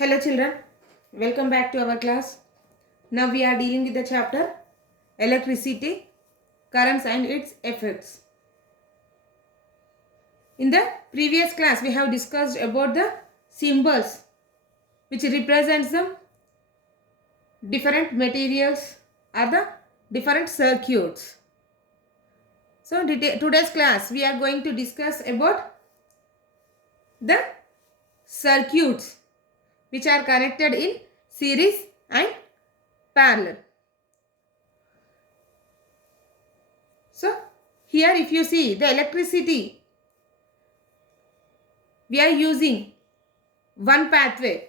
Hello children, welcome back to our class. Now we are dealing with the chapter electricity, currents and its effects. In the previous class we have discussed about the symbols which represents the different materials or the different circuits. So today's class we are going to discuss about the circuits which are connected in series and parallel. So here if you see the electricity, we are using one pathway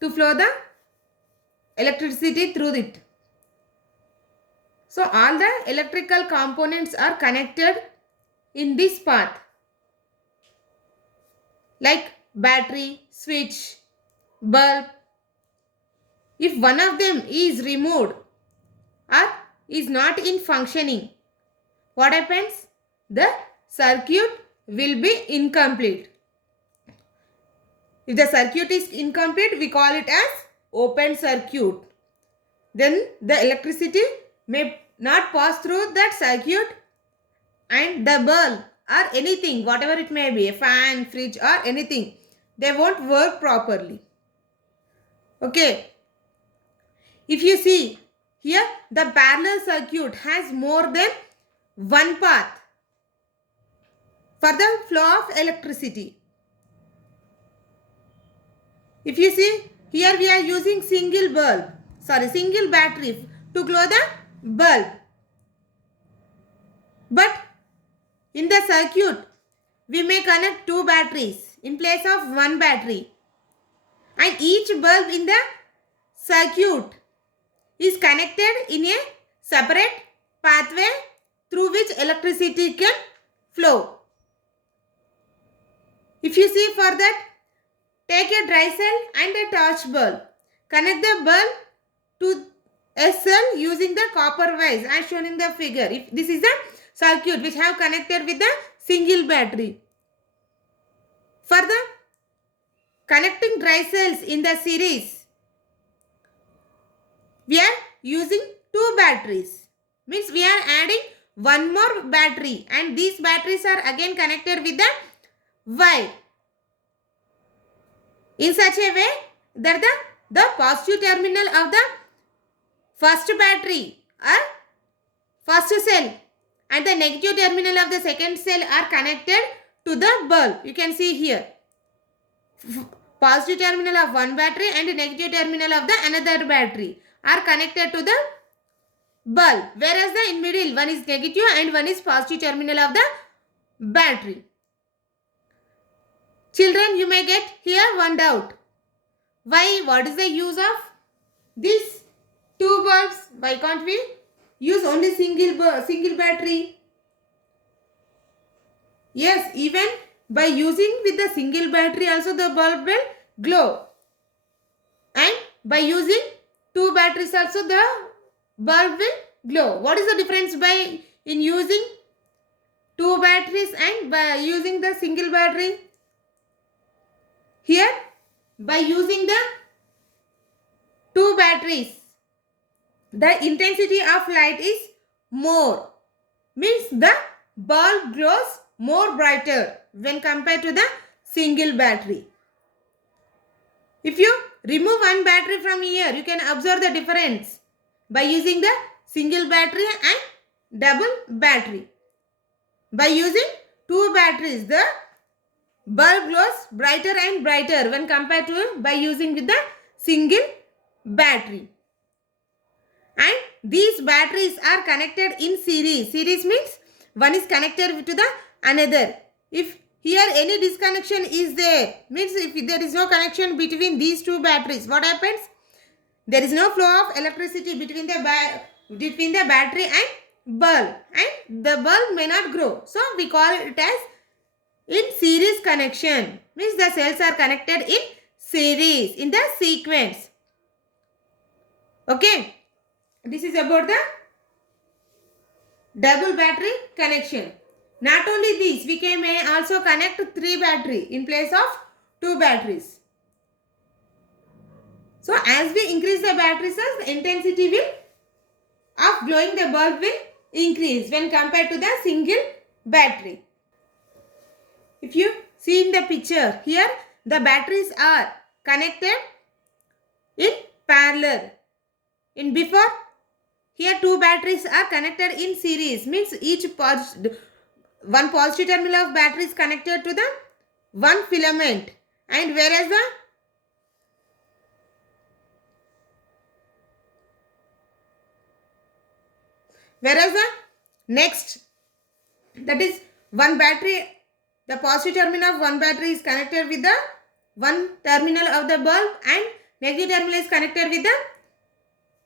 to flow the electricity through it. So all the electrical components are connected in this path, like battery, switch, bulb. If one of them is removed or is not in functioning, what happens? The circuit will be incomplete. If the circuit is incomplete, we call it as open circuit. Then the electricity may not pass through that circuit and the bulb or anything, whatever it may be, a fan, fridge or anything, they won't work properly. Okay. If you see here, the parallel circuit has more than one path for the flow of electricity. If you see here, we are using single battery to glow the bulb. But in the circuit, we may connect two batteries in place of one battery. And each bulb in the circuit is connected in a separate pathway through which electricity can flow. If you see for that, take a dry cell and a torch bulb. Connect the bulb to a cell using the copper wires as shown in the figure. If this is the circuit which have connected with the single battery. For the connecting dry cells in the series, we are using two batteries. Means we are adding one more battery and these batteries are again connected with the wire. In such a way that the positive terminal of the first battery or first cell and the negative terminal of the second cell are connected to the bulb. You can see here. Positive terminal of one battery and negative terminal of the another battery are connected to the bulb. Whereas the in middle one is negative and one is positive terminal of the battery. Children, you may get here one doubt. Why? What is the use of these two bulbs? Why can't we use only single battery? Yes, even by using with the single battery also the bulb will glow. And by using two batteries also the bulb will glow. What is the difference by in using two batteries and by using the single battery? Here, by using the two batteries, the intensity of light is more. Means the bulb glows more brighter when compared to the single battery. If you remove one battery from here, you can observe the difference by using the single battery and double battery. By using two batteries, the bulb glows brighter and brighter when compared to by using with the single battery. And these batteries are connected in series. Series means one is connected to the another. If here any disconnection is there, means if there is no connection between these two batteries, what happens? There is no flow of electricity between the battery and bulb, and the bulb may not grow. So we call it as in series connection. Means the cells are connected in series, in the sequence. Okay. This is about the double battery connection. Not only this, we may also connect three battery in place of two batteries. So as we increase the battery size, the intensity will of glowing the bulb will increase when compared to the single battery. If you see in the picture here, the batteries are connected in parallel. In before, here two batteries are connected in series, means each one positive terminal of battery is connected to the one filament, and whereas the next, that is one battery, the positive terminal of one battery is connected with the one terminal of the bulb, and negative terminal is connected with the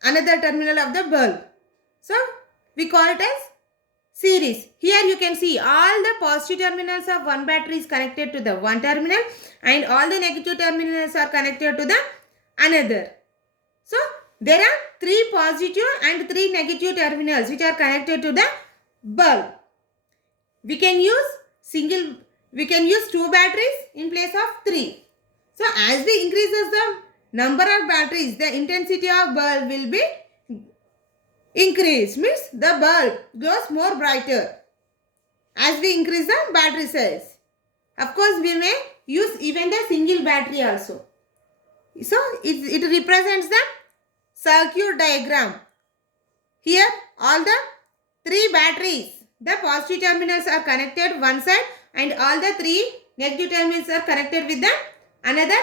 another terminal of the bulb. So we call it as series. Here you can see all the positive terminals of one battery is connected to the one terminal, and all the negative terminals are connected to the another. So there are 3 positive and 3 negative terminals which are connected to the bulb. We can use 2 batteries in place of 3. So as we increases the number of batteries, the intensity of bulb will be increased, means the bulb glows more brighter as we increase the battery size. Of course, we may use even the single battery also. So it represents the circuit diagram. Here all the 3 batteries, the positive terminals are connected one side, and all the 3 negative terminals are connected with the another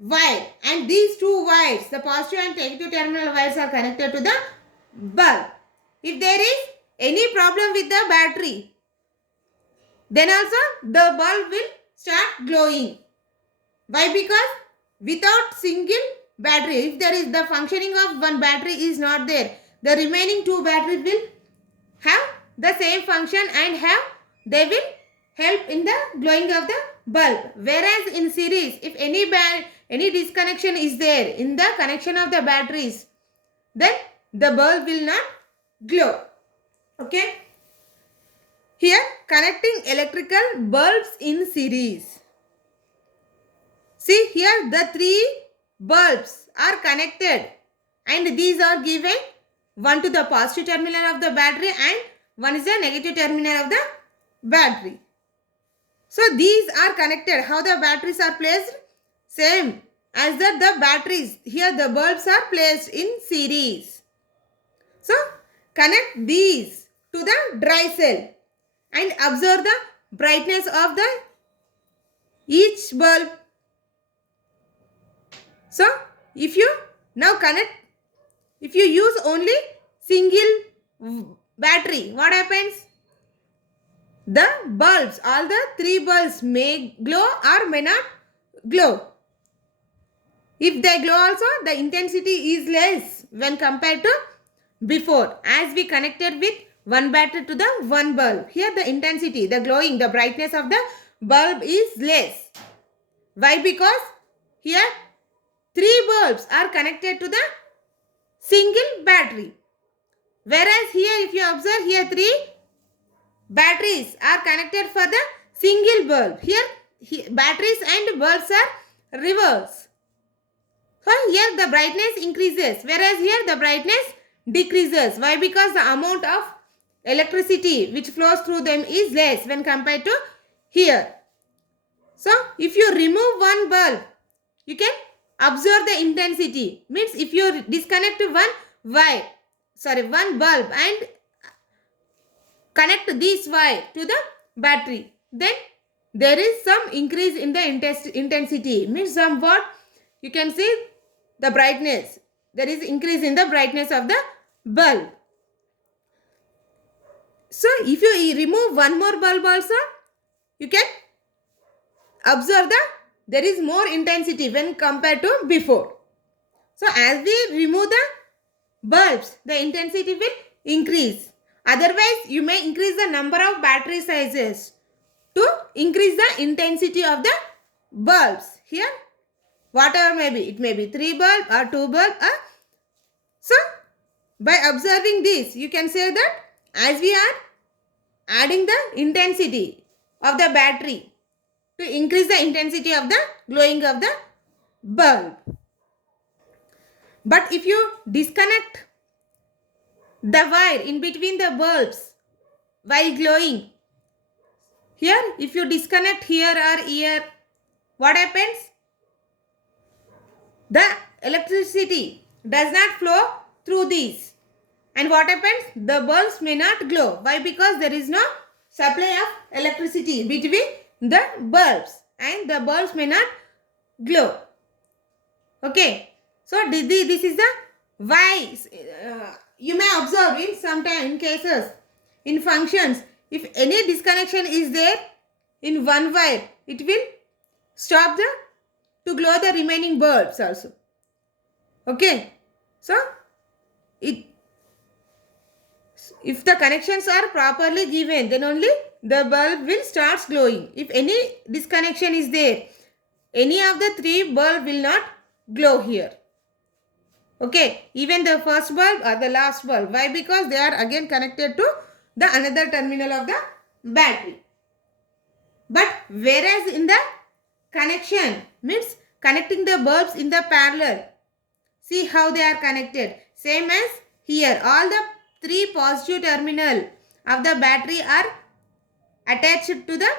wire, and these 2 wires, the positive and negative terminal wires, are connected to the bulb. If there is any problem with the battery, then also the bulb will start glowing. Why? Because without single battery, if there is the functioning of one battery is not there, the remaining 2 batteries will have the same function and they will help in the glowing of the bulb. Whereas in series, if any disconnection is there in the connection of the batteries, then the bulb will not glow. Okay. Here connecting electrical bulbs in series. See here the 3 bulbs are connected, and these are given one to the positive terminal of the battery and one is the negative terminal of the battery. So these are connected. How the batteries are placed? Same as that the batteries. Here the bulbs are placed in series. So connect these to the dry cell and observe the brightness of the each bulb. So if you use only single battery, what happens? The bulbs, all the 3 bulbs may glow or may not glow. If they glow also, the intensity is less when compared to before, as we connected with one battery to the one bulb. Here the intensity, the glowing, the brightness of the bulb is less. Why? Because here 3 bulbs are connected to the single battery. Whereas here, if you observe, here 3 batteries are connected for the single bulb. Here batteries and bulbs are reverse. So here the brightness increases, whereas here the brightness decreases. Why? Because the amount of electricity which flows through them is less when compared to here. So if you remove one bulb, you can observe the intensity. Means if you disconnect one bulb and connect this wire to the battery, then there is some increase in the intensity. Means somewhat you can see the brightness. There is increase in the brightness of the bulb. So if you remove one more bulb also, you can observe that there is more intensity when compared to before. So as we remove the bulbs, the intensity will increase. Otherwise, you may increase the number of battery sizes to increase the intensity of the bulbs. Here, whatever may be, it may be 3 bulb or 2 bulb. So, by observing this, you can say that as we are adding the intensity of the battery to increase the intensity of the glowing of the bulb. But if you disconnect the wire in between the bulbs while glowing, here if you disconnect here or here, what happens? The electricity does not flow through these. And what happens? The bulbs may not glow. Why? Because there is no supply of electricity between the bulbs and the bulbs may not glow. Okay. So this is the why. You may observe in some cases, in functions, if any disconnection is there in one wire, it will stop to glow the remaining bulbs also. Okay. So if the connections are properly given, then only the bulb will start glowing. If any disconnection is there, any of the three bulb will not glow here. Okay, even the first bulb or the last bulb. Why? Because they are again connected to the another terminal of the battery. But whereas in the connection, means connecting the bulbs in the parallel, see how they are connected. Same as here, all the three positive terminal of the battery are attached to the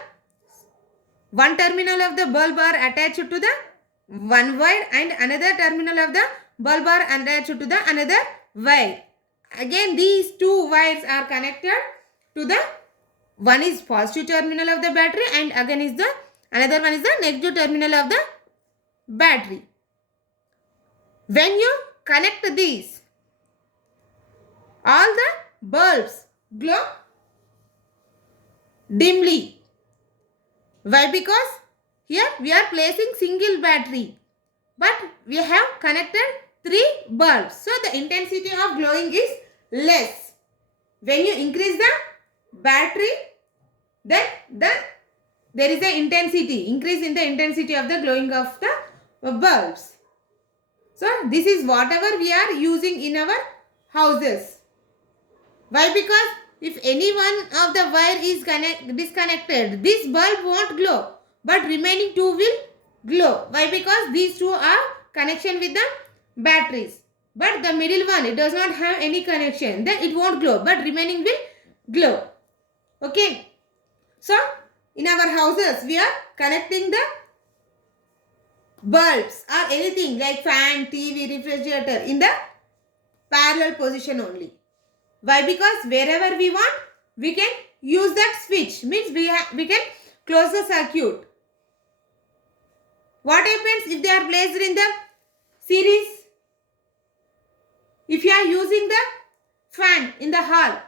one terminal of the bulb are attached to the one wire and another terminal of the bulb are attached to the another wire. Again these two wires are connected to the one is positive terminal of the battery and again is the another one is the negative terminal of the battery. When you connect these, all the bulbs glow dimly. Why? Because here we are placing single battery, but we have connected three bulbs. So the intensity of glowing is less. When you increase the battery, then there is an increase in the intensity of the glowing of the bulbs. So this is whatever we are using in our houses. Why? Because if any one of the wire is disconnected, this bulb won't glow, but remaining two will glow. Why? Because these two are connection with the batteries. But the middle one, it does not have any connection. Then it won't glow, but remaining will glow. Okay. So, in our houses, we are connecting the bulbs or anything like fan, TV, refrigerator in the parallel position only. Why? Because wherever we want, we can use that switch. Means we can close the circuit. What happens if they are placed in the series? If you are using the fan in the hall,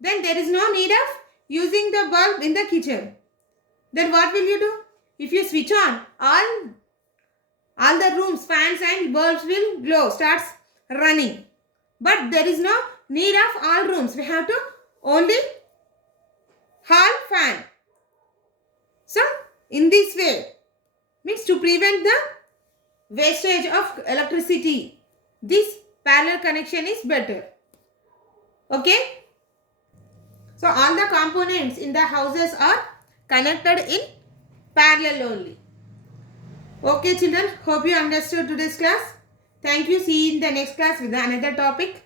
then there is no need of using the bulb in the kitchen. Then what will you do? If you switch on, all the rooms, fans and bulbs will glow, starts running. But there is no need of all rooms. We have to only hall fan. So, in this way, means to prevent the wastage of electricity, this parallel connection is better. Okay. So, all the components in the houses are connected in parallel only. Okay children, hope you understood today's class. Thank you. See you in the next class with another topic.